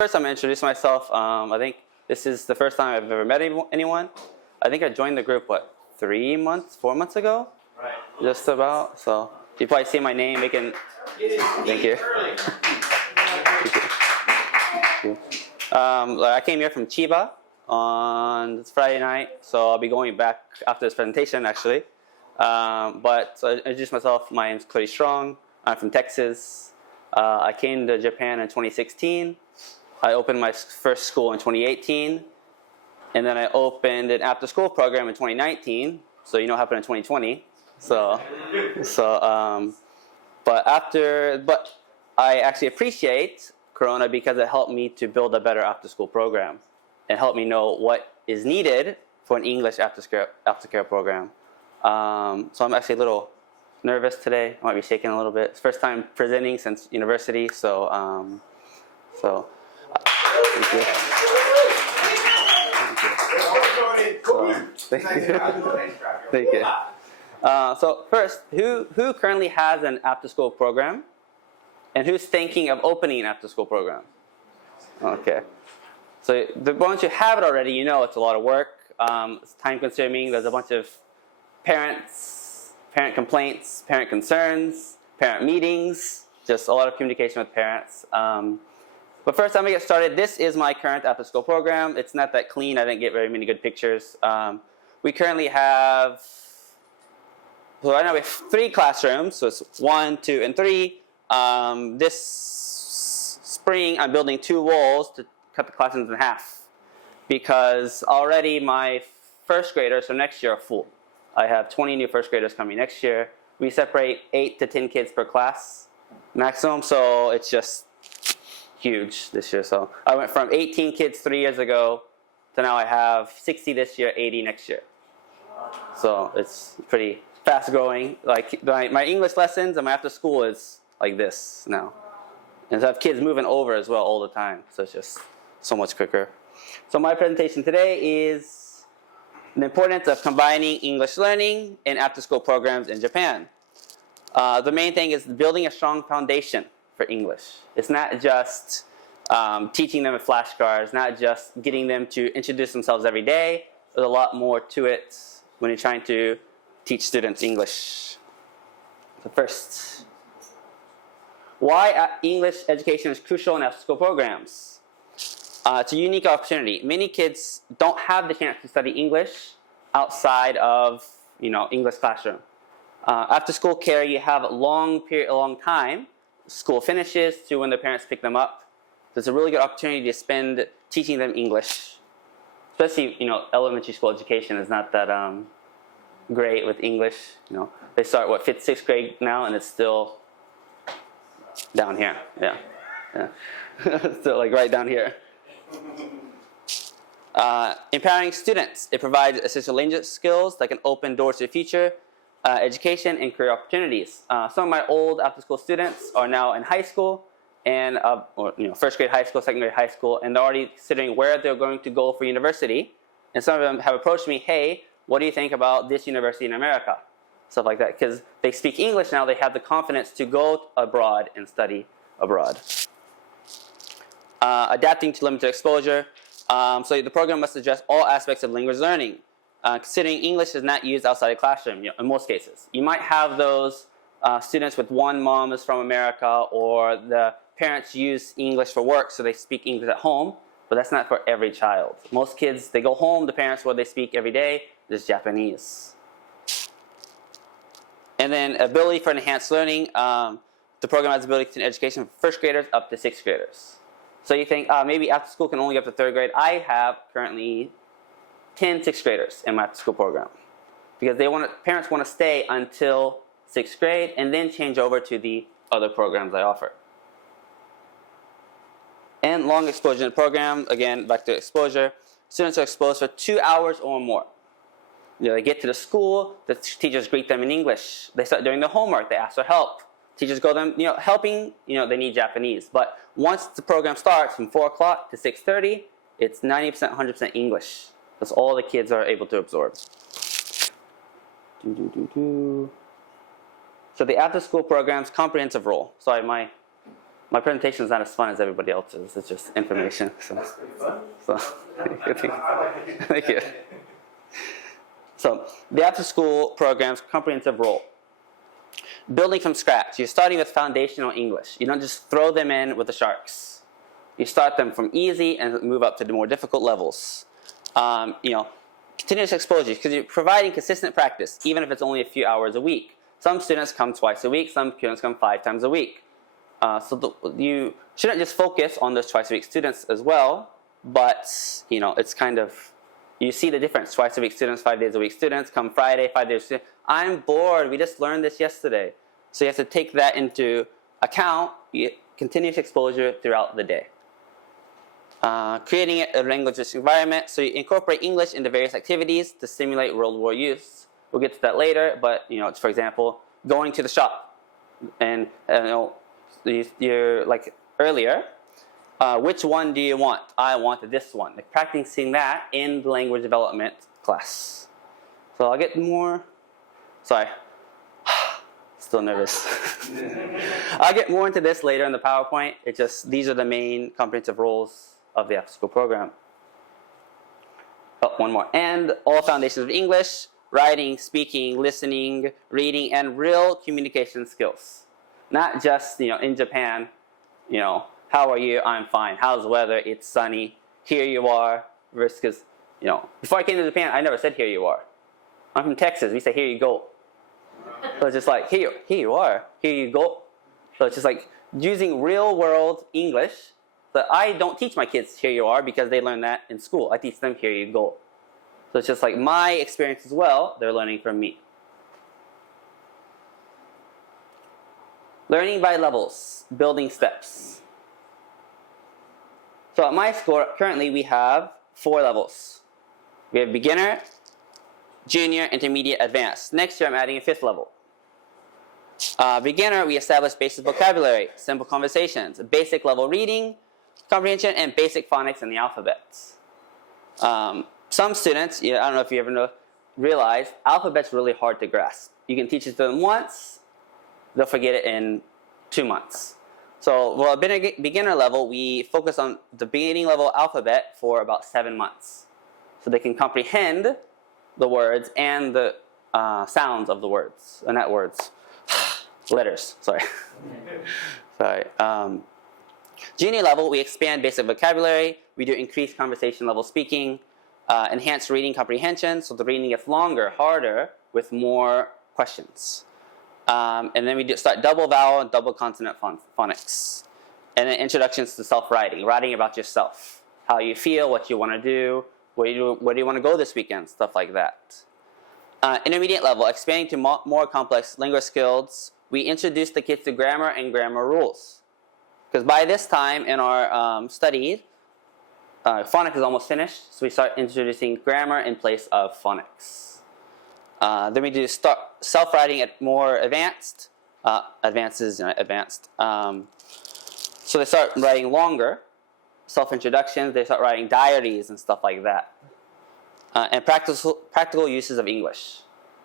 First, I'm going to introduce myself. I think this is the first time I've ever met anyone. I think I joined the group, 4 months ago? Right. Just about. So you probably see my name making. Thank you. I came here from Chiba on Friday night, so I'll be going back after this presentation, actually. So I introduce myself. My name's Cody Strong. I'm from Texas. I came to Japan in 2016. I opened my first school in 2018, and then I opened an after-school program in 2019. So you know what happened in 2020. But I actually appreciate Corona because it helped me to build a better after-school program and helped me know what is needed for an English aftercare program. So I'm actually a little nervous today. I might be shaking a little bit. It's first time presenting since university, so thank you. Thank you. So first, who currently has an after-school program, and who's thinking of opening an after-school program? Okay. So the ones who have it already, you know it's a lot of work. It's time-consuming. There's a bunch of parent complaints, parent concerns, parent meetings, just a lot of communication with parents. But first, I'm going to get started. This is my current after-school program. It's not that clean. I didn't get very many good pictures. We currently have, so right now we have 3 classrooms. So it's 1, 2, and 3. This spring, I'm building 2 walls to cut the classrooms in half because already my first graders for next year are full. I have 20 new first graders coming next year. We separate 8 to 10 kids per class maximum, so it's just huge this year. So I went from 18 kids 3 years ago to now I have 60 this year, 80 next year. So it's pretty fast growing. Like my English lessons and my after school is like this now. And so I have kids moving over as well all the time. So it's just so much quicker. So my presentation today is the importance of combining English learning and after-school programs in Japan. The main thing is building a strong foundation for English. It's not just teaching them with flashcards, not just getting them to introduce themselves every day. There's a lot more to it when you're trying to teach students English. So first, why English education is crucial in after-school programs. It's a unique opportunity. Many kids don't have the chance to study English outside of English classroom. After school care, you have a long time. School finishes to when the parents pick them up. So it's a really good opportunity to spend teaching them English. Especially, elementary school education is not that great with English. They start 5th, 6th grade now, and it's still down here. Yeah. Still right down here. Empowering students. It provides essential language skills that can open doors to the future, education, and career opportunities. Some of my old after-school students are now in high school, and first grade high school, second grade high school, and they're already considering where they're going to go for university. And some of them have approached me, hey, what do you think about this university in America? Stuff like that. Because they speak English now, they have the confidence to go abroad and study abroad. Adapting to limited exposure. So the program must address all aspects of language learning. Considering English is not used outside the classroom, in most cases. You might have those students with one mom is from America, or the parents use English for work, so they speak English at home, but that's not for every child. Most kids, they go home, the parents, what they speak every day is Japanese. And then ability for enhanced learning. The program has ability to education from first graders up to 6th graders. So you think, maybe after school can only go up to 3rd grade. I have currently 10 6th graders in my after school program. Because parents want to stay until 6th grade and then change over to the other programs I offer. And long exposure program, again, back to exposure. Students are exposed for 2 hours or more. They get to the school, the teachers greet them in English. They start doing their homework, they ask for help. Teachers go them, helping, they need Japanese. But once the program starts from 4 o'clock to 6:30, it's 90%, 100% English. That's all the kids are able to absorb. So the after-school program's comprehensive role. Sorry, my My presentation is not as fun as everybody else's. It's just information. That's pretty fun. So thank you. So the after-school program's comprehensive role. Building from scratch. You're starting with foundational English. You don't just throw them in with the sharks. You start them from easy and move up to the more difficult levels. Continuous exposure, because you're providing consistent practice, even if it's only a few hours a week. Some students come twice a week. Some students come 5 times a week. You shouldn't just focus on those twice a week students as well, but it's kind of, you see the difference. Twice a week students, 5 days a week students, come Friday, 5 days students. I'm bored, we just learned this yesterday. So you have to take that into account, continuous exposure throughout the day. Creating a language-rich environment, so you incorporate English into various activities to stimulate World War use. We'll get to that later, but for example, going to the shop, and you're like earlier, which one do you want? I want this one. Like practicing that in the language development class. So I'll get more. Sorry, still nervous. I'll get more into this later in the PowerPoint. It's just these are the main comprehensive roles of the after-school program. Oh, one more. And all foundations of English: writing, speaking, listening, reading, and real communication skills. Not just in Japan, how are you? I'm fine. How's the weather? It's sunny. Here you are. Versus, before I came to Japan, I never said here you are. I'm from Texas. We say here you go. So it's just like here you are. Here you go. So it's just like using real world English. But I don't teach my kids here you are because they learn that in school. I teach them here you go. So it's just like my experience as well. They're learning from me. Learning by levels, building steps. So at my school, currently we have 4 levels. We have beginner, junior, intermediate, advanced. Next year I'm adding a 5th level. Beginner, we establish basic vocabulary, simple conversations, basic level reading, comprehension, and basic phonics in the alphabet. Some students, I don't know if you ever realize, alphabet's really hard to grasp. You can teach it to them once, they'll forget it in 2 months. So beginner level, we focus on the beginning level alphabet for about 7 months. So they can comprehend the words and the sounds of the words, not words, letters, sorry. Sorry. Junior level, we expand basic vocabulary, we do increased conversation level speaking, enhanced reading comprehension, so the reading gets longer, harder, with more questions. And then we start double vowel and double consonant phonics. And then introductions to self-writing, writing about yourself, how you feel, what you want to do, where do you want to go this weekend, stuff like that. Intermediate level, expanding to more complex linguist skills, we introduce the kids to grammar and grammar rules. Because by this time in our study, phonics is almost finished, so we start introducing grammar in place of phonics. Then we do start self-writing at more advanced. Advances, advanced. So they start writing longer, self-introductions. They start writing diaries and stuff like that. And practical uses of English,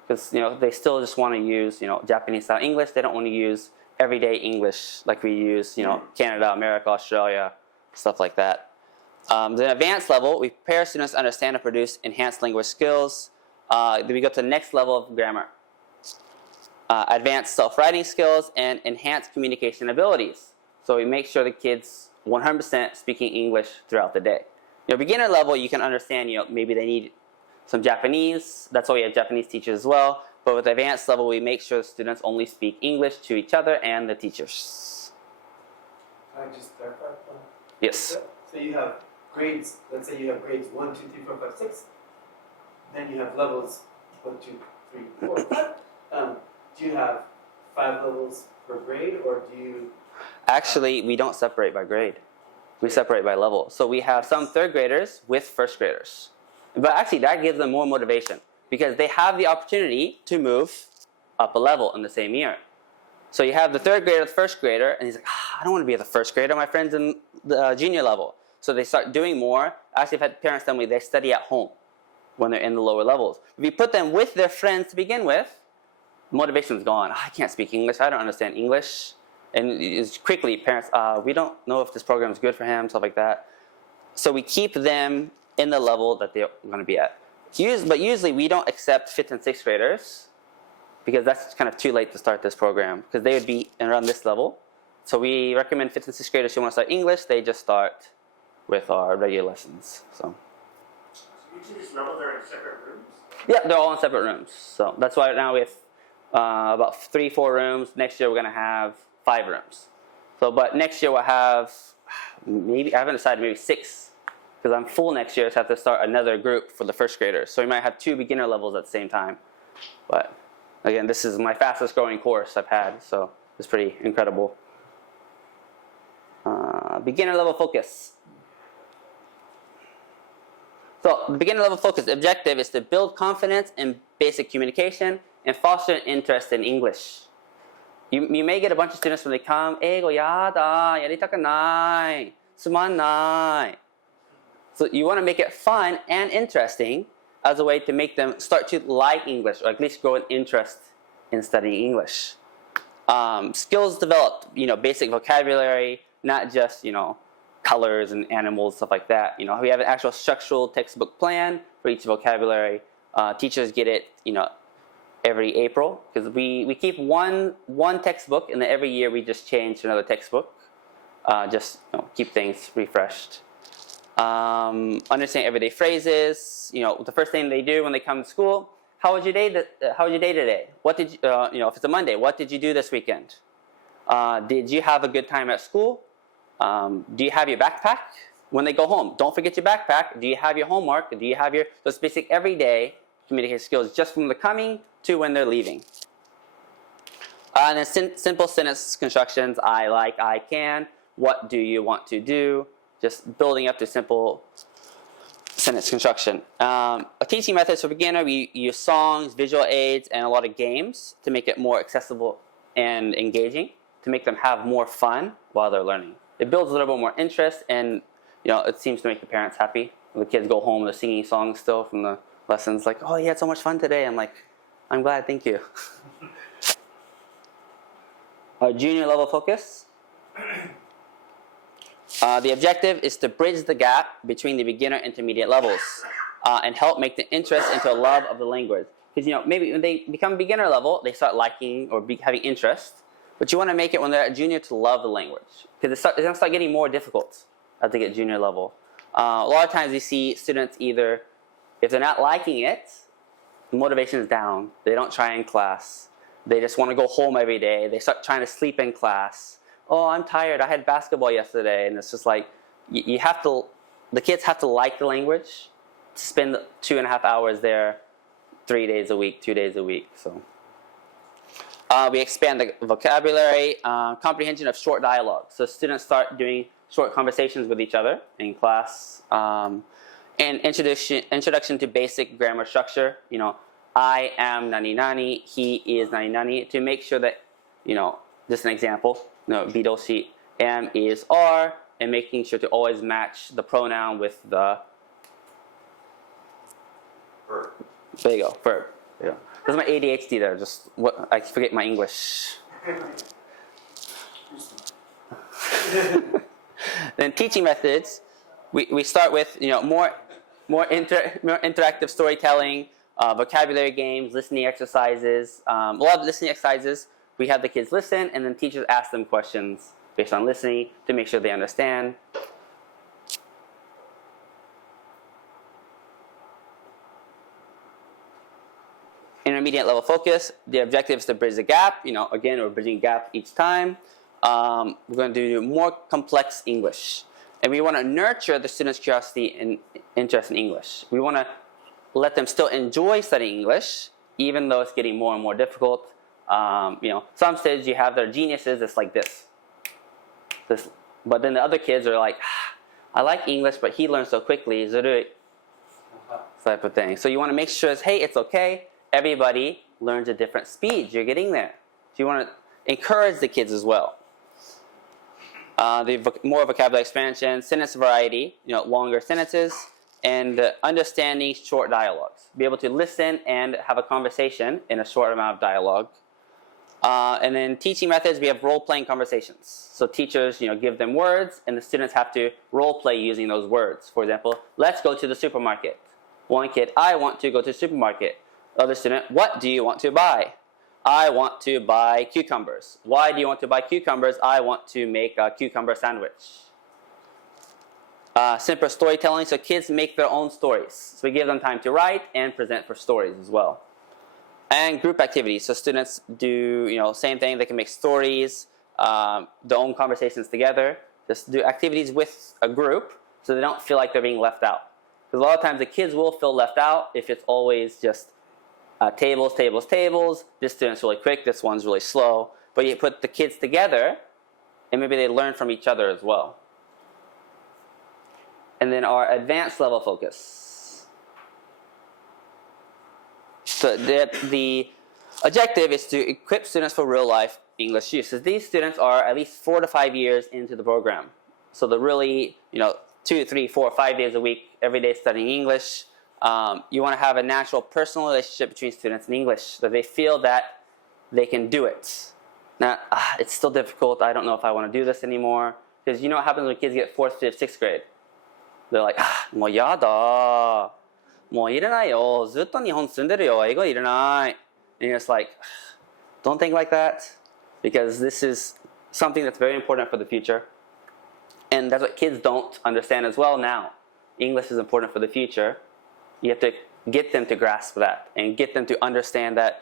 because they still just want to use Japanese-style English. They don't want to use everyday English like we use Canada, America, Australia, stuff like that. The advanced level, we prepare students to understand and produce enhanced language skills. Then we go to the next level of grammar. Advanced self-writing skills and enhanced communication abilities. So we make sure the kids 100% speaking English throughout the day. Beginner level, you can understand, maybe they need some Japanese. That's why we have Japanese teachers as well. But with advanced level, we make sure the students only speak English to each other and the teachers. Can I just clarify? Yes. So you have grades, let's say you have grades 1, 2, 3, 4, 5, 6. Then you have levels 1, 2, 3, 4, 5. Do you have 5 levels per grade, or do you? Actually, we don't separate by grade. We separate by level. So we have some 3rd graders with 1st graders. But actually, that gives them more motivation because they have the opportunity to move up a level in the same year. So you have the 3rd grader, the 1st grader, and he's like, I don't want to be the 1st grader. My friend's in the junior level. So they start doing more. Actually, I've had parents tell me they study at home when they're in the lower levels. If you put them with their friends to begin with, motivation's gone. I can't speak English. I don't understand English. And it's quickly, parents, we don't know if this program is good for him, stuff like that. So we keep them in the level that they're going to be at. But usually we don't accept 5th and 6th graders because that's kind of too late to start this program because they would be around this level. So we recommend 5th and 6th graders who want to start English, they just start with our regular lessons. So each of these levels are in separate rooms? yeah, they're all in separate rooms. So that's why now we have about 3-4 rooms. Next year we're going to have 5 rooms. So, but next year we'll have maybe, I haven't decided, maybe 6. Because I'm full next year, so I have to start another group for the 1st graders. So we might have 2 beginner levels at the same time. But again, this is my fastest growing course I've had, so it's pretty incredible. Beginner level focus. So the beginner level focus objective is to build confidence in basic communication and foster an interest in English. You may get a bunch of students when they come, 英語やだ、やりたくない、つまんない。So you want to make it fun and interesting as a way to make them start to like English or at least grow an interest in studying English. Skills developed, basic vocabulary, not just, colors and animals, stuff like that. We have an actual structural textbook plan for each vocabulary. Teachers get it, every April because we keep one textbook and then every year we just change to another textbook. Just keep things refreshed. Understand everyday phrases. The first thing they do when they come to school. How was your day? How was your day today? What did you? If it's a Monday, what did you do this weekend? Did you have a good time at school? Do you have your backpack? When they go home, don't forget your backpack. Do you have your homework? Do you have your those basic everyday communication skills just from the coming to when they're leaving? And then simple sentence constructions. I like. I can. What do you want to do? Just building up to simple sentence construction. Teaching methods for beginner, we use songs, visual aids, and a lot of games to make it more accessible and engaging, to make them have more fun while they're learning. It builds a little bit more interest, and it seems to make the parents happy. When the kids go home, they're singing songs still from the lessons, like, oh, you had so much fun today. I'm like, I'm glad, thank you. Junior level focus. The objective is to bridge the gap between the beginner and intermediate levels and help make the interest into a love of the language. Because maybe when they become beginner level, they start liking or having interest. But you want to make it when they're at junior to love the language. Because it's going to start getting more difficult as they get junior level. A lot of times you see students either, if they're not liking it, the motivation is down. They don't try in class. They just want to go home every day. They start trying to sleep in class. Oh, I'm tired. I had basketball yesterday. And it's just like, the kids have to like the language to spend 2.5 hours there 3 days a week, 2 days a week. So we expand the vocabulary, comprehension of short dialogue. So students start doing short conversations with each other in class. And introduction to basic grammar structure. I am nani nani, he is nani nani, to make sure that, just an example, bidoshi, am is are, and making sure to always match the pronoun with the Verb. There you go, verb. Yeah. There's my ADHD there. I forget my English. Then teaching methods, we start with more interactive storytelling, vocabulary games, listening exercises. A lot of listening exercises. We have the kids listen, and then teachers ask them questions based on listening to make sure they understand. Intermediate level focus, the objective is to bridge the gap. Again, we're bridging gap each time. We're going to do more complex English. And we want to nurture the students' curiosity and interest in English. We want to let them still enjoy studying English, even though it's getting more and more difficult. Some students, you have their geniuses, it's like this. But then the other kids are like, I like English, but he learns so quickly. Type of thing. So you want to make sure, hey, it's okay. Everybody learns at different speeds. You're getting there. So you want to encourage the kids as well. More vocabulary expansion, sentence variety, longer sentences, and understanding short dialogues. Be able to listen and have a conversation in a short amount of dialogue. And then teaching methods, we have role-playing conversations. So teachers, give them words, and the students have to role-play using those words. For example, let's go to the supermarket. One kid, I want to go to the supermarket. Other student, what do you want to buy? I want to buy cucumbers. Why do you want to buy cucumbers? I want to make a cucumber sandwich. Simple storytelling, so kids make their own stories. So we give them time to write and present for stories as well. And group activities, so students do, same thing. They can make stories, their own conversations together. Just do activities with a group so they don't feel like they're being left out. Because a lot of times the kids will feel left out if it's always just tables, tables, tables. This student's really quick, this one's really slow. But you put the kids together, and maybe they learn from each other as well. And then our advanced level focus. So the objective is to equip students for real life English use. So these students are at least 4 to 5 years into the program. So they're really, 2, 3, 4, 5 days a week, every day studying English. You want to have a natural personal relationship between students and English so they feel that they can do it. Now, it's still difficult. I don't know if I want to do this anymore. Because you know what happens when kids get 4th, 5th, 6th grade? They're like, もうやだ。もういらないよ。ずっと日本住んでるよ。英語いらない。And you're just like, don't think like that. Because this is something that's very important for the future. And that's what kids don't understand as well now. English is important for the future. You have to get them to grasp that and get them to understand that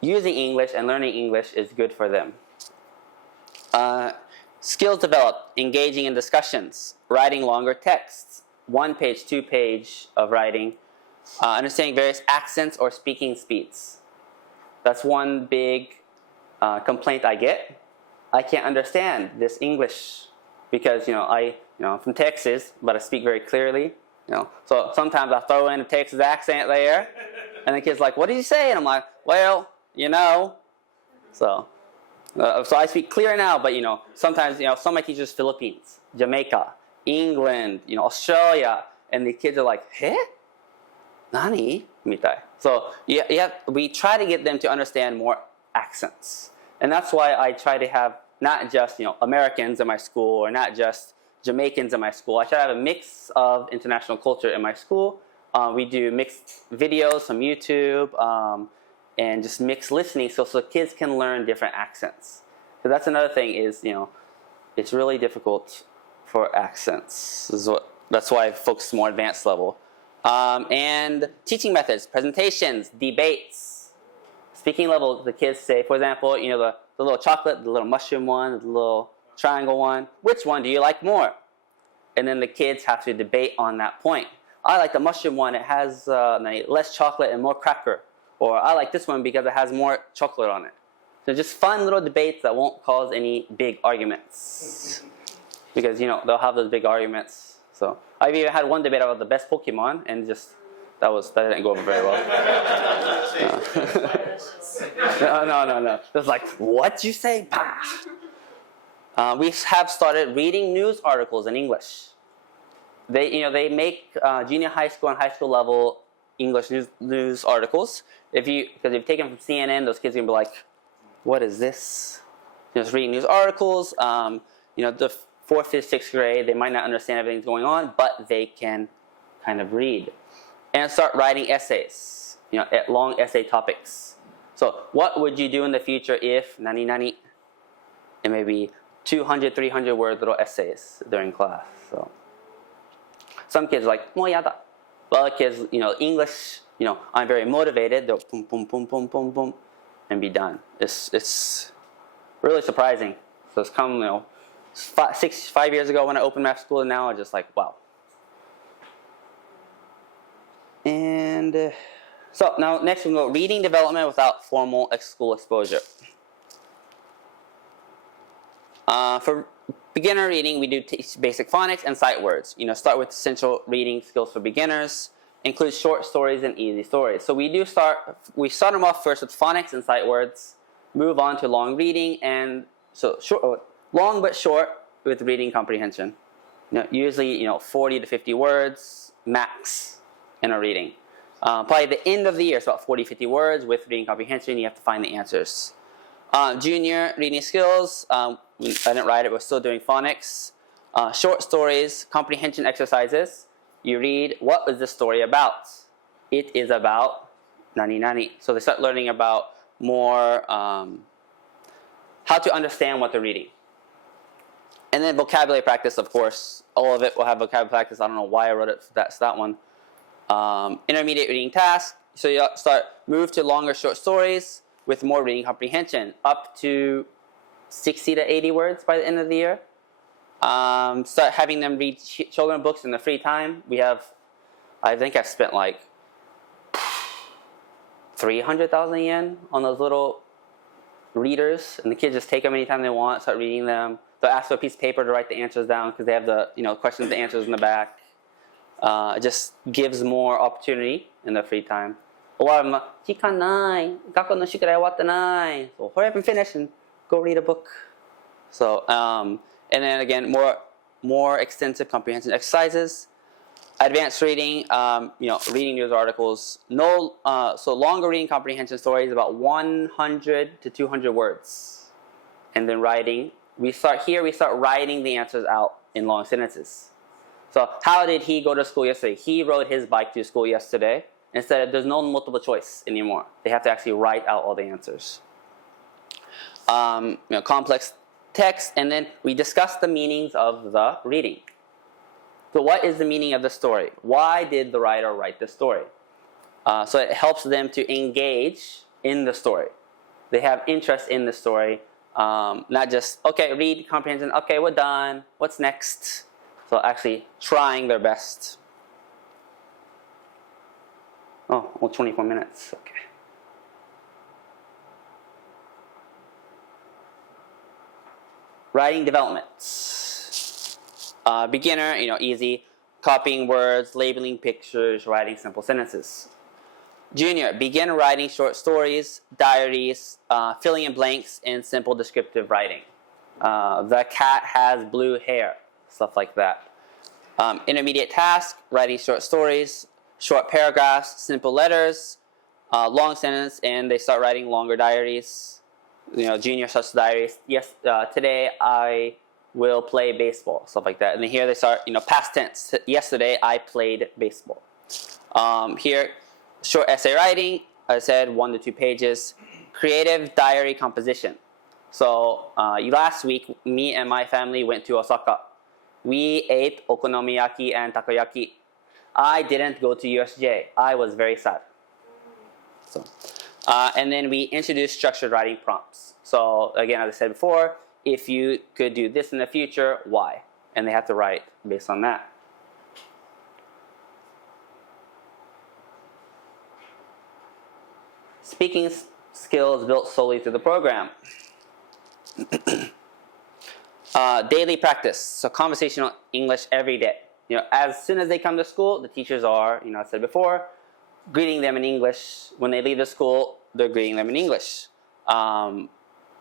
using English and learning English is good for them. Skills developed, engaging in discussions, writing longer texts, 1 page, 2 page of writing, understanding various accents or speaking speeds. That's one big complaint I get. I can't understand this English because I'm from Texas, but I speak very clearly. So sometimes I throw in a Texas accent there, and the kid's like, "What did you say?" And I'm like, "Well, So I speak clear now, but sometimes some of my teachers Philippines, Jamaica, England, Australia, and the kids are like, "Hey, nani?" mitai. So we try to get them to understand more accents, and that's why I try to have not just Americans in my school or not just Jamaicans in my school. I try to have a mix of international culture in my school. We do mixed videos from YouTube. And just mixed listening so kids can learn different accents. So that's another thing is, it's really difficult for accents. That's why I focus more advanced level. And teaching methods, presentations, debates. Speaking level, the kids say, for example, the little chocolate, the little mushroom one, the little triangle one. Which one do you like more? And then the kids have to debate on that point. I like the mushroom one. It has less chocolate and more cracker. Or I like this one because it has more chocolate on it. So just fun little debates that won't cause any big arguments. Because, they'll have those big arguments. So I've even had one debate about the best Pokemon, and that didn't go over very well. No. It was like, what'd you say? We have started reading news articles in English. They make junior high school and high school level English news articles. Because if you've taken from CNN, those kids are gonna be like, "What is this?" Just reading news articles. The 4th, 5th, 6th grade, they might not understand everything that's going on, but they can kind of read and start writing essays. Long essay topics. So, what would you do in the future if nani nani? It may be 200, 300 word little essays during class. So, some kids are like, "Mo yada." Other kids, English, I'm very motivated. They'll boom, boom, boom, boom, boom, boom, and be done. It's really surprising. So it's come, 5 years ago when I opened math school, and now I'm just like, wow. And so now next we go reading development without formal school exposure. For beginner reading, we do teach basic phonics and sight words. Start with essential reading skills for beginners. Include short stories and easy stories. So we start them off first with phonics and sight words. Move on to long reading, and so long but short with reading comprehension. Usually 40 to 50 words max in a reading. Probably the end of the year, it's about 40, 50 words with reading comprehension. You have to find the answers. Junior, reading skills. I didn't write it. We're still doing phonics. Short stories, comprehension exercises. You read, what is this story about? It is about nani nani. So they start learning about more how to understand what they're reading. And then vocabulary practice, of course. All of it will have vocabulary practice. I don't know why I wrote it. That's that one. Intermediate reading task. So you move to longer short stories with more reading comprehension, up to 60 to 80 words by the end of the year. Start having them read children books in the free time. I think I've spent like 300,000 yen on those little readers, and the kids just take them anytime they want, start reading them. They'll ask for a piece of paper to write the answers down because they have the questions, the answers in the back. It just gives more opportunity in their free time. A lot of them, 時間ない、学校の宿題終わってない。So hurry up and finish and go read a book. So, and then again, more extensive comprehension exercises. Advanced reading, reading news articles. So longer reading comprehension stories, about 100 to 200 words. And then writing. We start writing the answers out in long sentences. So how did he go to school yesterday? He rode his bike to school yesterday. Instead, there's no multiple choice anymore. They have to actually write out all the answers. Complex text, and then we discuss the meanings of the reading. So what is the meaning of the story? Why did the writer write the story? So it helps them to engage in the story. They have interest in the story, not just, okay, read comprehension, okay, we're done, what's next? So actually trying their best. Oh, well, 24 minutes, okay. Writing development. Beginner, easy. Copying words, labeling pictures, writing simple sentences. Junior, begin writing short stories, diaries, filling in blanks in simple descriptive writing. The cat has blue hair, stuff like that. Intermediate task, writing short stories, short paragraphs, simple letters, long sentence, and they start writing longer diaries. Junior starts diaries. Yes, today I will play baseball, stuff like that. And then here they start, past tense. Yesterday I played baseball. Here, short essay writing. I said 1 to 2 pages. Creative diary composition. So last week, me and my family went to Osaka. We ate okonomiyaki and takoyaki. I didn't go to USJ. I was very sad. So, and then we introduced structured writing prompts. So again, as I said before, if you could do this in the future, why? And they have to write based on that. Speaking skills built solely through the program. Daily practice, so conversational English every day. As soon as they come to school, the teachers are, I said before, greeting them in English. When they leave the school, they're greeting them in English.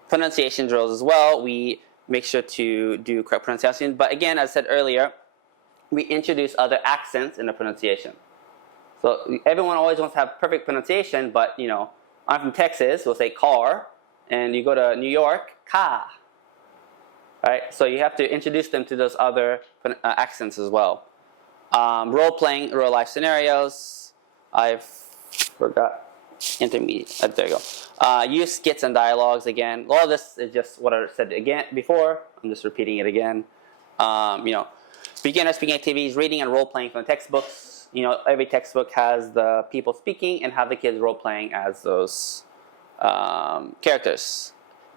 Pronunciation drills as well. We make sure to do correct pronunciation. But again, as I said earlier, we introduce other accents in the pronunciation. So everyone always wants to have perfect pronunciation, but I'm from Texas, we'll say car, and you go to New York, car. Right? So you have to introduce them to those other accents as well. Role playing, real life scenarios. I forgot. Intermediate. There you go. Use skits and dialogues again. All of this is just what I said again before. I'm just repeating it again. Beginner speaking activities, reading and role playing from the textbooks. Every textbook has the people speaking and have the kids role playing as those characters.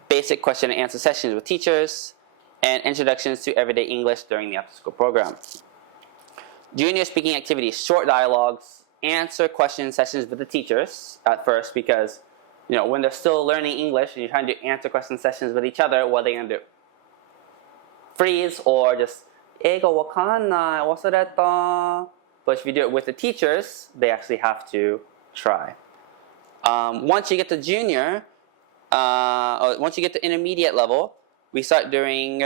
Basic question and answer sessions with teachers, and introductions to everyday English during the after-school program. Junior speaking activities, short dialogues, answer question sessions with the teachers at first, because when they're still learning English and you're trying to answer question sessions with each other, what are they going to do? Freeze or just 英語わかんない忘れた. But if you do it with the teachers, they actually have to try. Once you get to junior, or once you get to intermediate level, we start doing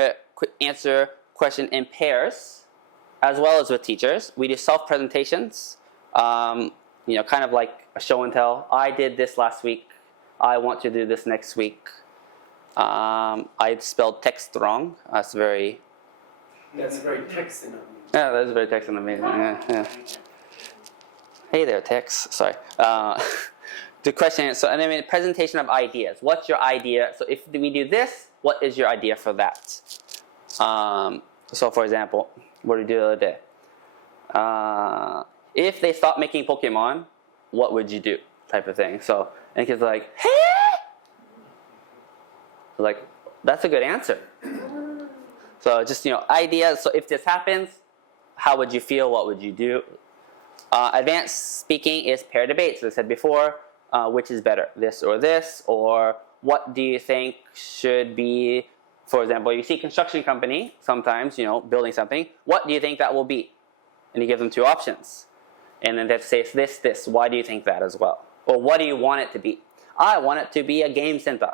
answer question in pairs, as well as with teachers. We do self-presentations, kind of like a show and tell. I did this last week. I want to do this next week. I spelled text wrong. That's very Texan of me. Yeah, that's very Texan amazing. Yeah. Hey there, Tex. Sorry. The question is, and then presentation of ideas. What's your idea? So if we do this, what is your idea for that? So for example, what did we do the other day? If they stop making Pokemon, what would you do? Type of thing. So, and kids are like, hey! Like, that's a good answer. So just, ideas. So if this happens, how would you feel? What would you do? Advanced speaking is pair debates. As I said before, which is better, this? Or what do you think should be, for example, you see construction company, sometimes, building something. What do you think that will be? And you give them two options. And then they say it's this. Why do you think that as well? Or what do you want it to be? I want it to be a game center.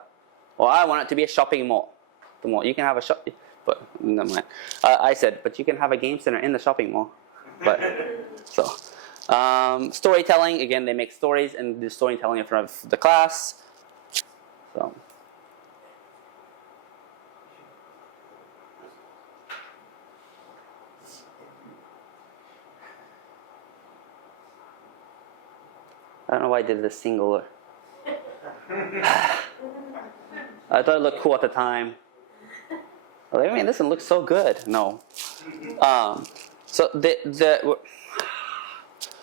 Or I want it to be a shopping mall. The mall. You can have a shop, but never mind. I said, but you can have a game center in the shopping mall. But so storytelling, again, they make stories and do storytelling in front of the class. So I don't know why I did this singular. I thought it looked cool at the time. I mean, this one looks so good. No. So the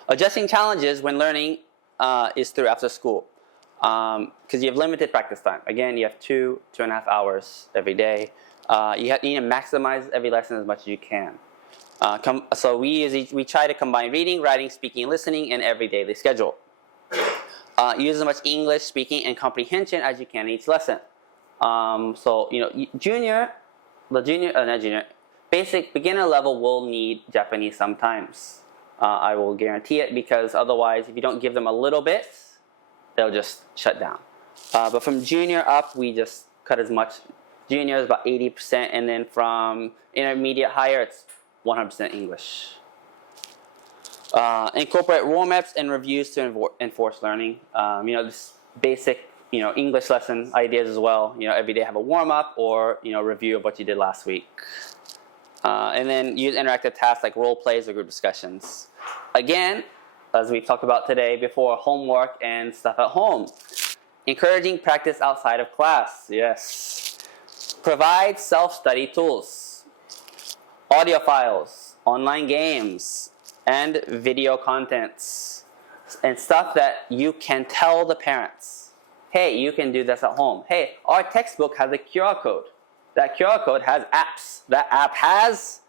adjusting challenges when learning is through after school, because you have limited practice time. Again, you have 2.5 hours every day. You need to maximize every lesson as much as you can. So we try to combine reading, writing, speaking, and listening in every daily schedule. Use as much English speaking and comprehension as you can in each lesson. So basic beginner level will need Japanese sometimes. I will guarantee it, because otherwise, if you don't give them a little bit, they'll just shut down. But from junior up, we just cut as much. Junior is about 80%, and then from intermediate higher, it's 100% English. Incorporate warm-ups and reviews to enforce learning. This basic, English lesson ideas as well. Every day have a warm-up or, review of what you did last week. And then use interactive tasks like role plays or group discussions. Again, as we talked about today before, homework and stuff at home. Encouraging practice outside of class. Yes. Provide self-study tools. Audio files, online games, and video contents. And stuff that you can tell the parents. Hey, you can do this at home. Hey, our textbook has a QR code. That QR code has apps. That app has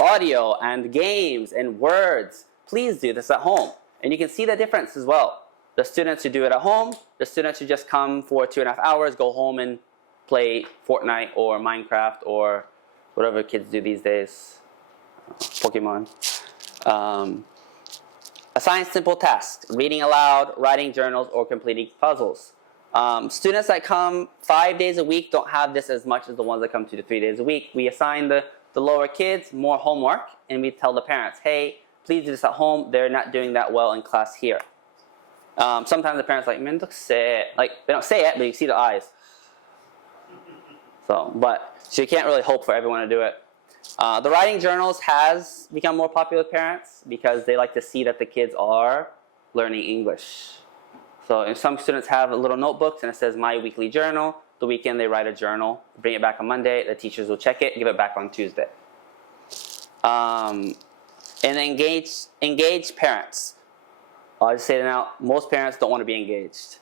audio and games and words. Please do this at home. And you can see the difference as well. The students who do it at home, the students who just come for 2.5 hours, go home and play Fortnite or Minecraft or whatever kids do these days. Pokemon. Assign simple tasks. Reading aloud, writing journals, or completing puzzles. Students that come 5 days a week don't have this as much as the ones that come 2 to 3 days a week. We assign the lower kids more homework, and we tell the parents, hey, please do this at home. They're not doing that well in class here. Sometimes the parents are like, "Mendokuse." Like, they don't say it, but you see the eyes. So you can't really hope for everyone to do it. The writing journals has become more popular with parents because they like to see that the kids are learning English. So if some students have little notebooks and it says my weekly journal, the weekend they write a journal, bring it back on Monday, the teachers will check it, give it back on Tuesday. And engage parents. I'll just say it now, most parents don't want to be engaged.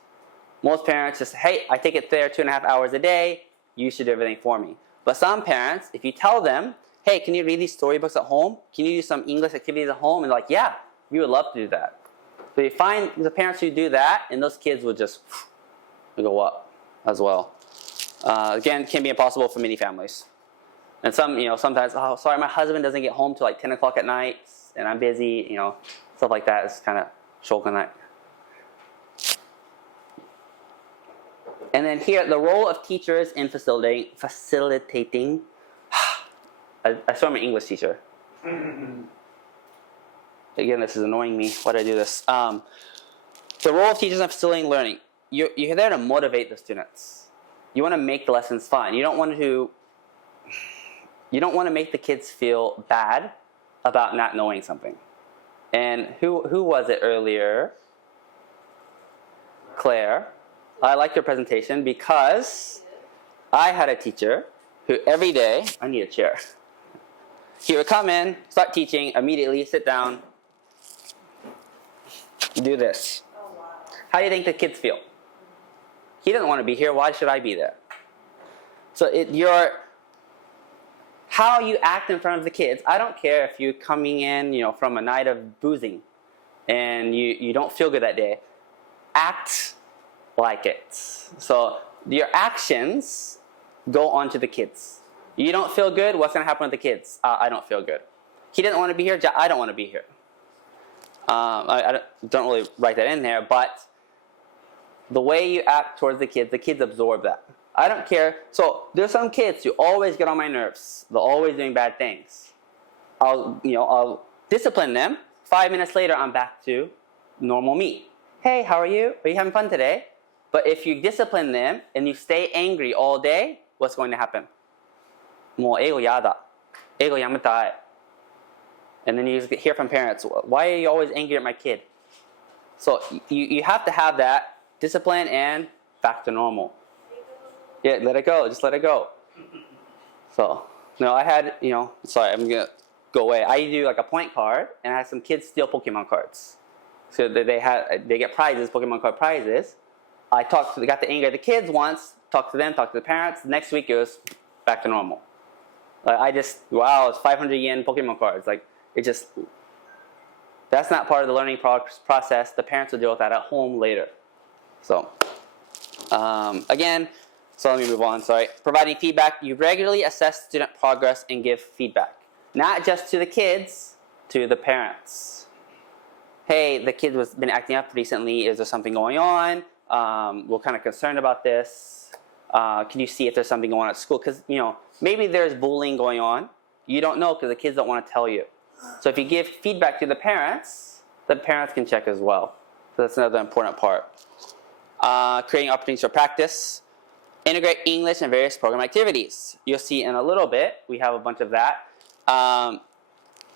Most parents just, hey, I take it there 2.5 hours a day, you should do everything for me. But some parents, if you tell them, hey, can you read these storybooks at home? Can you do some English activities at home? And they're like, yeah, we would love to do that. So you find the parents who do that, and those kids will just go up as well. Again, can be impossible for many families. And sometimes, oh, sorry, my husband doesn't get home till like 10 o'clock at night, and I'm busy, stuff like that is kind of shogunite. And then here, the role of teachers in facilitating. I swear I'm an English teacher. Again, this is annoying me. Why did I do this? The role of teachers in facilitating learning. You're there to motivate the students. You want to make the lessons fun. You don't want to make the kids feel bad about not knowing something. And who was it earlier? Claire. I liked your presentation because I had a teacher who every day, I need a chair. He would come in, start teaching, immediately sit down, do this. Oh, wow. How do you think the kids feel? He doesn't want to be here. Why should I be there? So how you act in front of the kids. I don't care if you're coming in, from a night of boozing and you don't feel good that day. Act like it. So your actions go on to the kids. You don't feel good, what's going to happen with the kids? I don't feel good. He doesn't want to be here, I don't want to be here. I don't really write that in there, but the way you act towards the kids absorb that. I don't care. So there's some kids who always get on my nerves. They're always doing bad things. I'll discipline them. 5 minutes later, I'm back to normal me. Hey, how are you? Are you having fun today? But if you discipline them and you stay angry all day, what's going to happen? もう英語やだ。英語やめたい. And then you hear from parents, why are you always angry at my kid? So you have to have that discipline and back to normal. Yeah, let it go. Just let it go. So, I had, sorry, I'm going to go away. I do like a point card, and I had some kids steal Pokemon cards. So they get prizes, Pokemon card prizes. I got the anger of the kids once, talked to them, talked to the parents. The next week it was back to normal. It's 500 yen Pokemon cards. That's not part of the learning process. The parents will deal with that at home later. So, so let me move on, sorry. Providing feedback. You regularly assess student progress and give feedback. Not just to the kids, to the parents. Hey, the kid has been acting up recently. Is there something going on? We're kind of concerned about this. Can you see if there's something going on at school? Because, maybe there's bullying going on. You don't know because the kids don't want to tell you. So if you give feedback to the parents can check as well. So that's another important part. Creating opportunities for practice. Integrate English in various program activities. You'll see in a little bit, we have a bunch of that.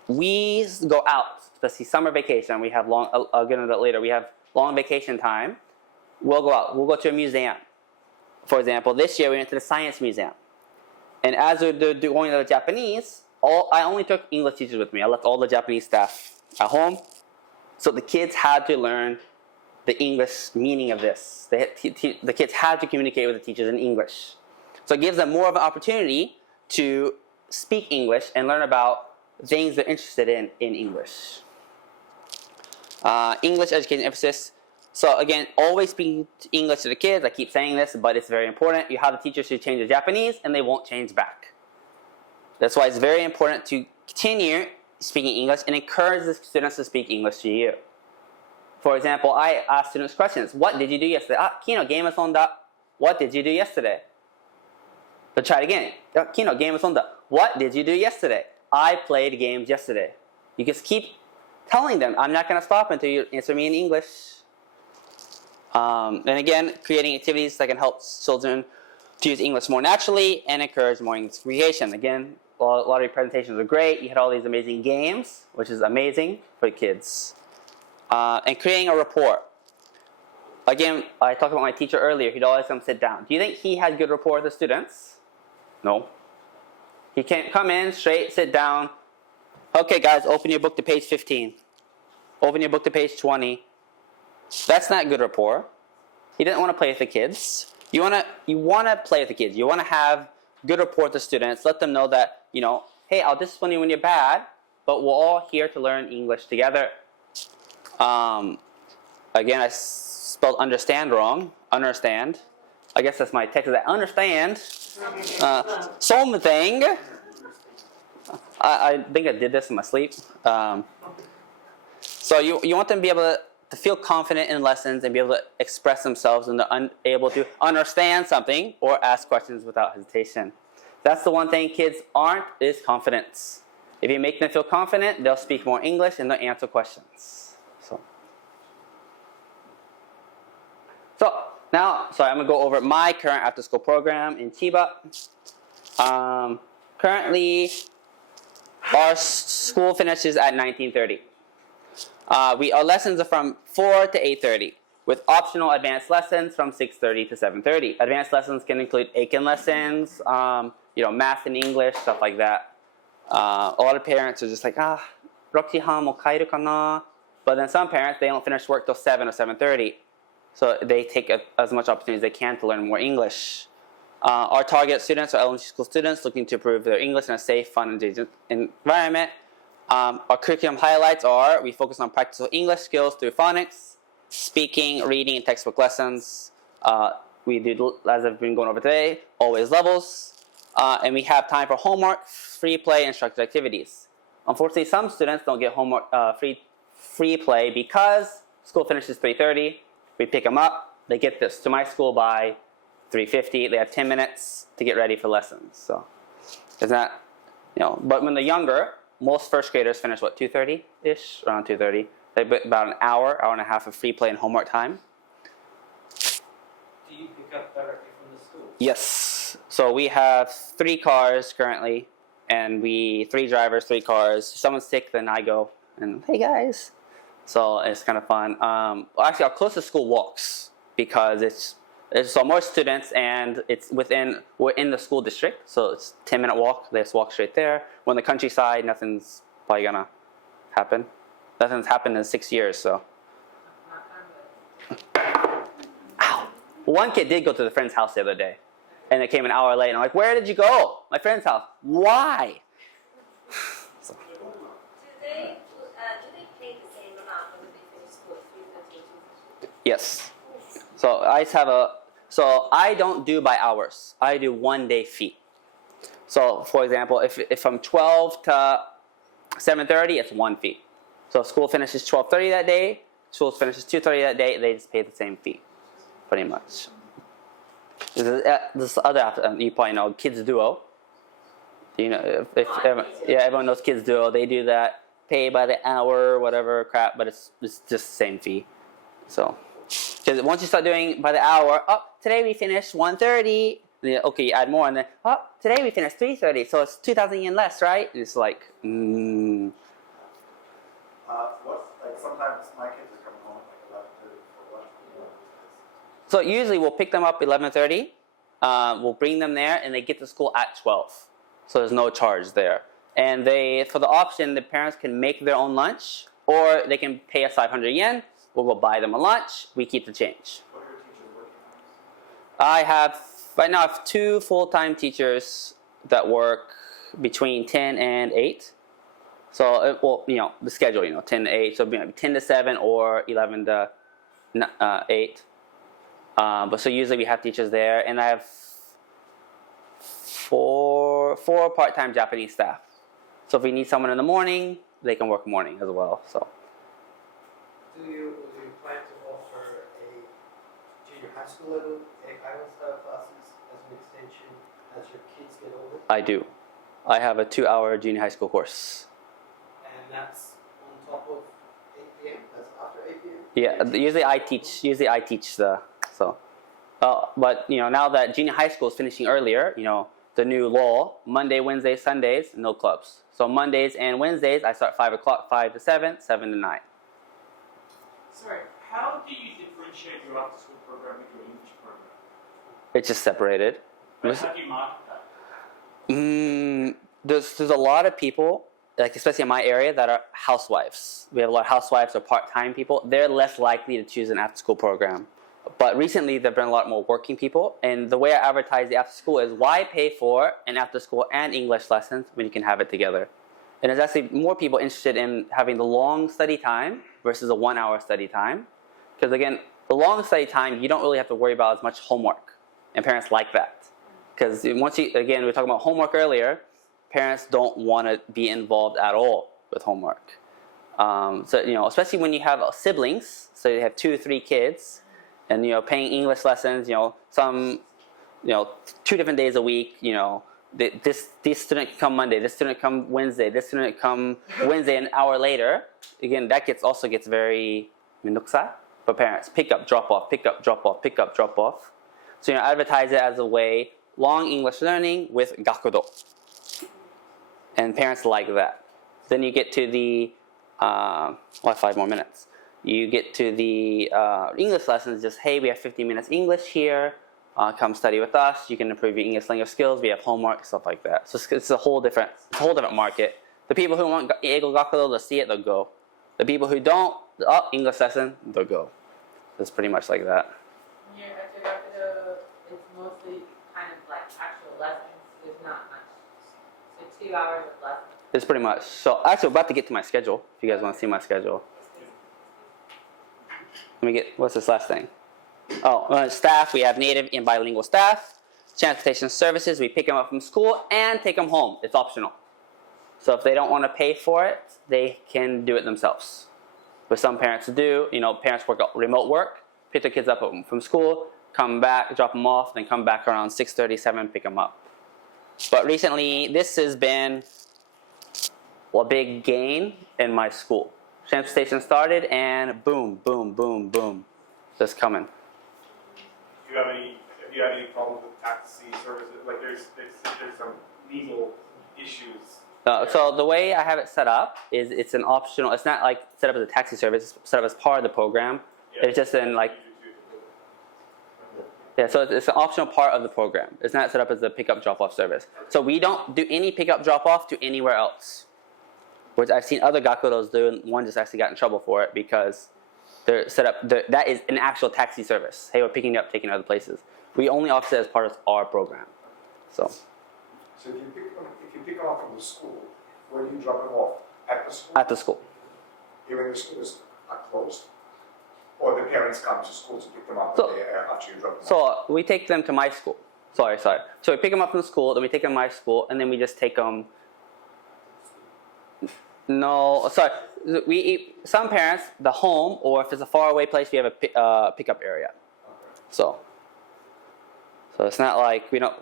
We go out, especially summer vacation. We have I'll get into that later. We have long vacation time. We'll go out. We'll go to a museum. For example, this year we went to the Science Museum. And as we were going to the Japanese, I only took English teachers with me. I left all the Japanese staff at home. So the kids had to learn the English meaning of this. The kids had to communicate with the teachers in English. So it gives them more of an opportunity to speak English and learn about things they're interested in English. English education emphasis. So again, always speaking English to the kids. I keep saying this, but it's very important. You have the teachers who change to Japanese, and they won't change back. That's why it's very important to continue speaking English and encourage the students to speak English to you. For example, I ask students questions. What did you do yesterday? Kino, game is on that. What did you do yesterday? But try it again. Kino, game is on that. What did you do yesterday? I played games yesterday. You just keep telling them, I'm not going to stop until you answer me in English. And again, creating activities that can help children to use English more naturally and encourage more English communication. Again, a lot of your presentations are great. You had all these amazing games, which is amazing for kids. And creating a rapport. Again, I talked about my teacher earlier. He'd always come sit down. Do you think he had good rapport with the students? No. He can't come in, straight, sit down. Okay, guys, open your book to page 15. Open your book to page 20. That's not good rapport. He didn't want to play with the kids. You want to play with the kids. You want to have good rapport with the students. Let them know that, hey, I'll discipline you when you're bad, but we're all here to learn English together. Again, I spelled understand wrong. Understand. I guess that's my text. That understand something. I think I did this in my sleep. So you want them to be able to feel confident in lessons and be able to express themselves and they're able to understand something or ask questions without hesitation. That's the one thing kids aren't, is confidence. If you make them feel confident, they'll speak more English and they'll answer questions. So Now, sorry, I'm gonna go over my current after-school program in Chiba. Currently, our school finishes at 19:30. Our lessons are from 4 to 8:30, with optional advanced lessons from 6:30 to 7:30. Advanced lessons can include Aiken lessons, math and English, stuff like that. A lot of parents are just like, 6時半も帰るかな? But then some parents, they don't finish work till 7 or 7:30. So they take as much opportunity as they can to learn more English. Our target students are elementary school students looking to improve their English in a safe, fun, and engaging environment. Our curriculum highlights are we focus on practical English skills through phonics, speaking, reading, and textbook lessons. We do, as I've been going over today, always levels. And we have time for homework, free play, and structured activities. Unfortunately, some students don't get homework free play because school finishes 3:30. We pick them up. They get this to my school by 3:50. They have 10 minutes to get ready for lessons. So, it's not, but when they're younger, most first graders finish, 2:30-ish? Around 2:30. They get about an hour and a half of free play and homework time. Do you pick up directly from the school? Yes. So we have 3 cars currently, and 3 drivers, 3 cars. If someone's sick, then I go, and hey guys. So it's kind of fun. Actually, our closest school walks because it's so more students, and we're in the school district, so it's 10-minute walk. They just walk straight there. We're in the countryside. Nothing's probably gonna happen. Nothing's happened in 6 years, so. Ow. One kid did go to the friend's house the other day, and they came an hour late. And I'm like, "Where did you go?" "My friend's house." "Why?" So. Do they pay the same amount when they finish school at 3:30? Yes. So I don't do by hours. I do 1-day fee. So for example, if from 12 to 7:30, it's 1 fee. So if school finishes 12:30 that day, school finishes 2:30 that day, they just pay the same fee, pretty much. This other, you probably know, Kids Duo. Everyone knows Kids Duo. They do that, pay by the hour, whatever crap, but it's just the same fee. So, because once you start doing by the hour, today we finished 1:30. Okay, you add more, and then today we finished 3:30, so it's 2,000 yen less, right? And it's like, Sometimes my kids are coming home at 11:30 for lunch. So usually we'll pick them up 11:30. We'll bring them there, and they get to school at 12. So there's no charge there. And for the option, the parents can make their own lunch, or they can pay us 500 yen. We'll go buy them a lunch. We keep the change. What are your teachers working on? Right now I have 2 full-time teachers that work between 10 and 8. So, the schedule, 10 to 8. So, 10 to 7 or 11 to 8. But so usually we have teachers there, and I have 4 part-time Japanese staff. So if we need someone in the morning, they can work morning as well. So. Do you plan to offer a junior high school level Kairos style classes as an extension as your kids get older? I do. I have a 2-hour junior high school course. And that's on top of 8 p.m.? That's after 8 p.m.? Yeah, usually I teach but now that junior high school is finishing earlier, the new law, Monday, Wednesday, Sundays, no clubs. So Mondays and Wednesdays, I start 5 o'clock, 5 to 7, 7 to 9. Sorry, how do you differentiate your after-school program with your English program? It's just separated. But how do you market that? There's a lot of people, like especially in my area, that are housewives. We have a lot of housewives or part-time people. They're less likely to choose an after-school program. But recently, there have been a lot more working people. And the way I advertise the after-school is, why pay for an after-school and English lessons when you can have it together? And there's actually more people interested in having the long study time versus a 1-hour study time. Because again, the long study time, you don't really have to worry about as much homework. And parents like that. Because we were talking about homework earlier, parents don't want to be involved at all with homework. Especially when you have siblings, so you have 2 or 3 kids, and paying English lessons, some 2 different days a week, this student can come Monday, this student come Wednesday, this student come Wednesday an hour later. Again, that also gets very めんどくさい for parents. Pick up, drop off, pick up, drop off, pick up, drop off. So advertise it as a way, long English learning with gakudo. And parents like that. Then you get to the, 5 more minutes. You get to the English lessons, just, hey, we have 15 minutes English here. Come study with us. You can improve your English language skills. We have homework, stuff like that. So it's a whole different market. The people who want Eigo Gakudo, they'll see it, they'll go. The people who don't, English lesson, they'll go. It's pretty much like that. Yeah, at your Gakudo, it's mostly kind of like actual lessons. There's not much. So 2 hours of lessons. It's pretty much. So actually, I'm about to get to my schedule. If you guys want to see my schedule. Let me get, what's this last thing? Oh, staff, we have native and bilingual staff. Transportation services, we pick them up from school and take them home. It's optional. So if they don't want to pay for it, they can do it themselves. But some parents do, parents work remote work, pick their kids up from school, come back, drop them off, then come back around 6:30, 7, pick them up. But recently, this has been a big gain in my school. Transportation started and boom, boom, boom, boom. Just coming. Do you have any problems with taxi services? Like there's some legal issues. So the way I have it set up is it's an optional. It's not like set up as a taxi service. It's set up as part of the program. Yeah. It's just in like so it's an optional part of the program. It's not set up as a pickup drop-off service. So we don't do any pickup drop-off to anywhere else. Which I've seen other gakudos do, and one just actually got in trouble for it because they're set up. That is an actual taxi service. Hey, we're picking you up, taking you other places. We only offer it as part of our program. So if you pick them up from the school, where do you drop them off? At the school? at the school. Even the schools are closed? Or the parents come to school to pick them up So- after you drop them off? So we take them to my school. Sorry. So we pick them up from the school, then we take them to my school, and then we just take them. No, sorry. Some parents, the home, or if it's a faraway place, we have a pickup area. Okay. So it's not like we don't.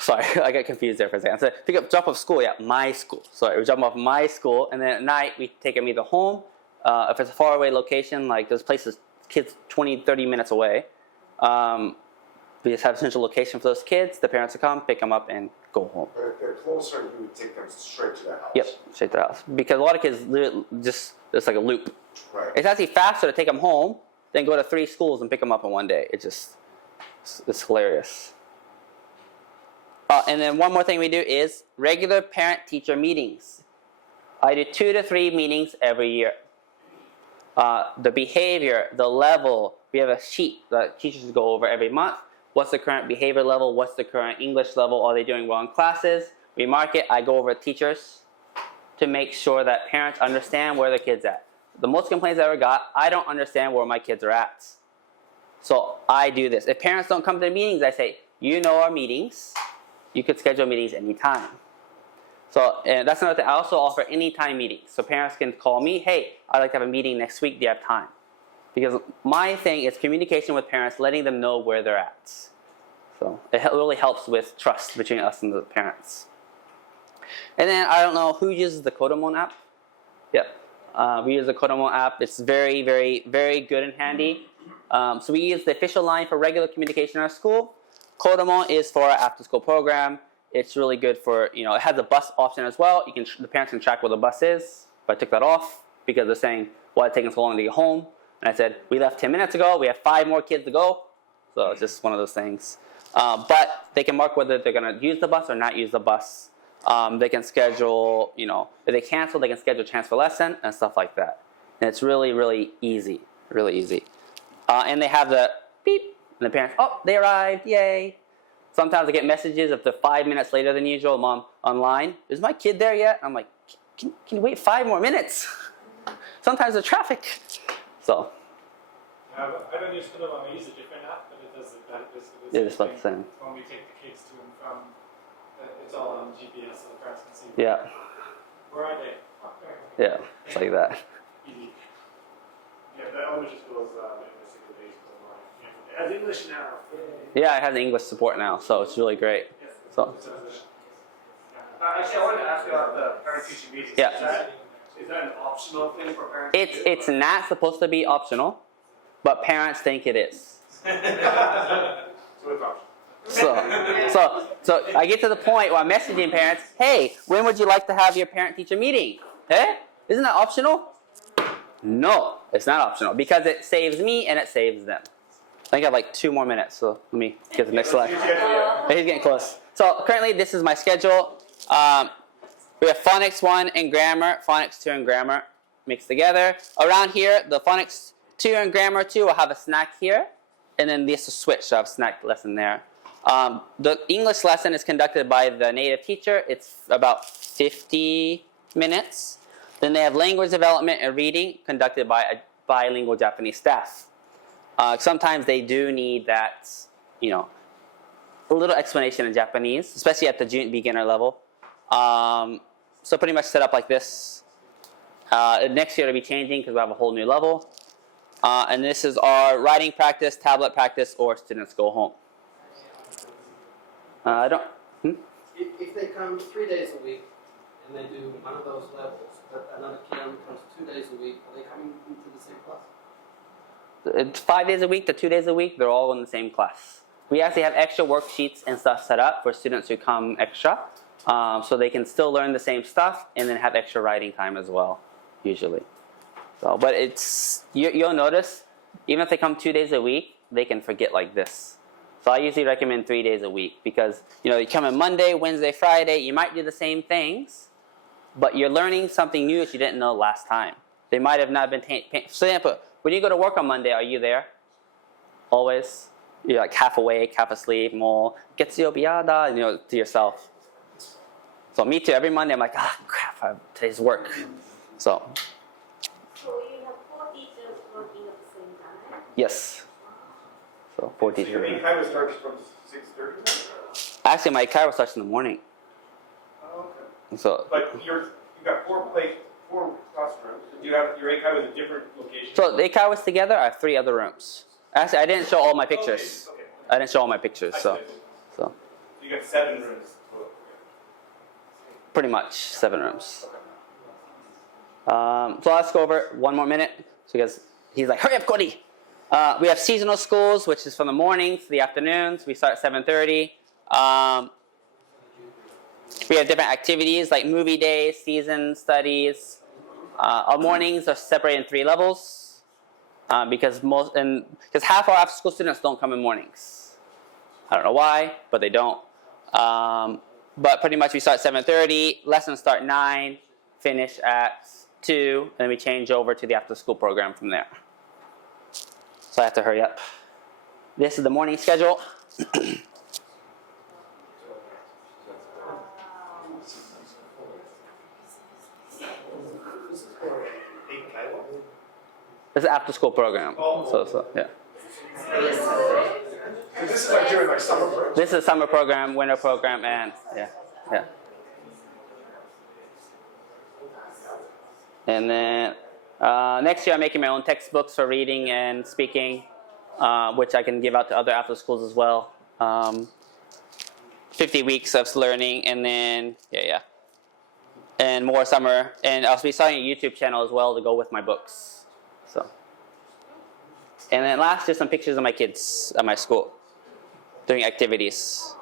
Sorry, I got confused there for a second. So pick up, drop off school, my school. Sorry, we drop off my school, and then at night we take them either home. If it's a faraway location, like those places, kids 20, 30 minutes away, we just have a central location for those kids. The parents will come, pick them up, and go home. But if they're closer, you would take them straight to their house? Yep, straight to the house. Because a lot of kids it's like a loop. Right. It's actually faster to take them home than go to 3 schools and pick them up in one day. It's hilarious. And then one more thing we do is regular parent-teacher meetings. I do 2 to 3 meetings every year. The behavior, the level, we have a sheet that teachers go over every month. What's the current behavior level? What's the current English level? Are they doing well in classes? We mark it. I go over with teachers to make sure that parents understand where their kids at. The most complaints I ever got, I don't understand where my kids are at. So I do this. If parents don't come to the meetings, I say, our meetings. You could schedule meetings anytime. So and that's another thing. I also offer anytime meetings. So parents can call me, hey, I'd like to have a meeting next week. Do you have time? Because my thing is communication with parents, letting them know where they're at. So it really helps with trust between us and the parents. And then I don't know who uses the Kodomon app. Yeah, we use the Kodomon app. It's very, very, very good and handy. So we use the official line for regular communication in our school. Kodomon is for our after-school program. It's really good for, it has a bus option as well. The parents can track where the bus is. But I took that off because they're saying, why is it taking so long to get home? And I said, we left 10 minutes ago. We have 5 more kids to go. So it's just one of those things. But they can mark whether they're going to use the bus or not use the bus. They can schedule, if they cancel, they can schedule transfer lesson and stuff like that. And it's really, really easy. Really easy. And they have the beep. And the parents, they arrived. Yay. Sometimes I get messages if they're 5 minutes later than usual. Mom, online. Is my kid there yet? I'm like, can you wait 5 more minutes? Sometimes the traffic. So. I don't use Kodomo. I use a different app, but it does Yeah, it's about the same. When we take the kids to and from, it's all on GPS, so the parents can see. Yeah. Where are they? Oh, there. Yeah. It's like that. Easy. Yeah, the elementary schools basically based online. It has English now. Yeah, it has English support now, so it's really great. So. Actually, I wanted to ask you about the parent-teacher meetings. Yeah. Is that an optional thing for parents? It's not supposed to be optional. but parents think it is. So it's optional. So I get to the point where I'm messaging parents, hey, when would you like to have your parent-teacher meeting? Eh? Isn't that optional? No, it's not optional because it saves me and it saves them. I think I have like 2 more minutes, so let me get the next slide. He's getting close. So currently this is my schedule. We have phonics 1 and grammar, phonics 2 and grammar mixed together. Around here, the phonics 2 and grammar 2 will have a snack here, and then this will switch, so I have a snack lesson there. The English lesson is conducted by the native teacher. It's about 50 minutes. Then they have language development and reading conducted by a bilingual Japanese staff. Sometimes they do need that, a little explanation in Japanese, especially at the beginner level. So pretty much set up like this. Next year it'll be changing because we have a whole new level. And this is our writing practice, tablet practice, or students go home. If they come 3 days a week and they do one of those levels, but another kid only comes 2 days a week, are they coming into the same class? 5 days a week to 2 days a week, they're all in the same class. We actually have extra worksheets and stuff set up for students who come extra, so they can still learn the same stuff and then have extra writing time as well, usually. So, but you'll notice, even if they come 2 days a week, they can forget like this. So I usually recommend 3 days a week because, you come in Monday, Wednesday, Friday, you might do the same things, but you're learning something new that you didn't know last time. They might have not been, for example, when you go to work on Monday, are you there? Always? You're like half awake, half asleep, more, to yourself. So me too, every Monday I'm like, crap, I have today's work. So you have 4 teachers working at the same time? yes. So 4 So teachers. your Eikaiwa starts from 6:30? Actually, my Kairos starts in the morning. Oh, okay. So But you've got 4 classrooms. Do you have your Eikaiwa in a different location? So the Kairos together, I have 3 other rooms. Actually, I didn't show all my pictures. Okay. I didn't show all my pictures, so You got 7 rooms. pretty much 7 rooms. So let's go over 1 more minute because he's like, hurry up, Cody. We have seasonal schools, which is from the mornings to the afternoons. We start at 7:30. We have different activities like movie days, season studies. Our mornings are separated in 3 levels because half our after-school students don't come in mornings. I don't know why, but they don't. But pretty much we start at 7:30. Lessons start 9, finish at 2, and then we change over to the after-school program from there. So I have to hurry up. This is the morning schedule. This is after-school program. So yeah. This is like during like summer break. This is summer program, winter program, and yeah. And then next year I'm making my own textbooks for reading and speaking, which I can give out to other after schools as well. 50 weeks of learning, and then and more summer. And I'll be starting a YouTube channel as well to go with my books. So, and then last, just some pictures of my kids at my school doing activities.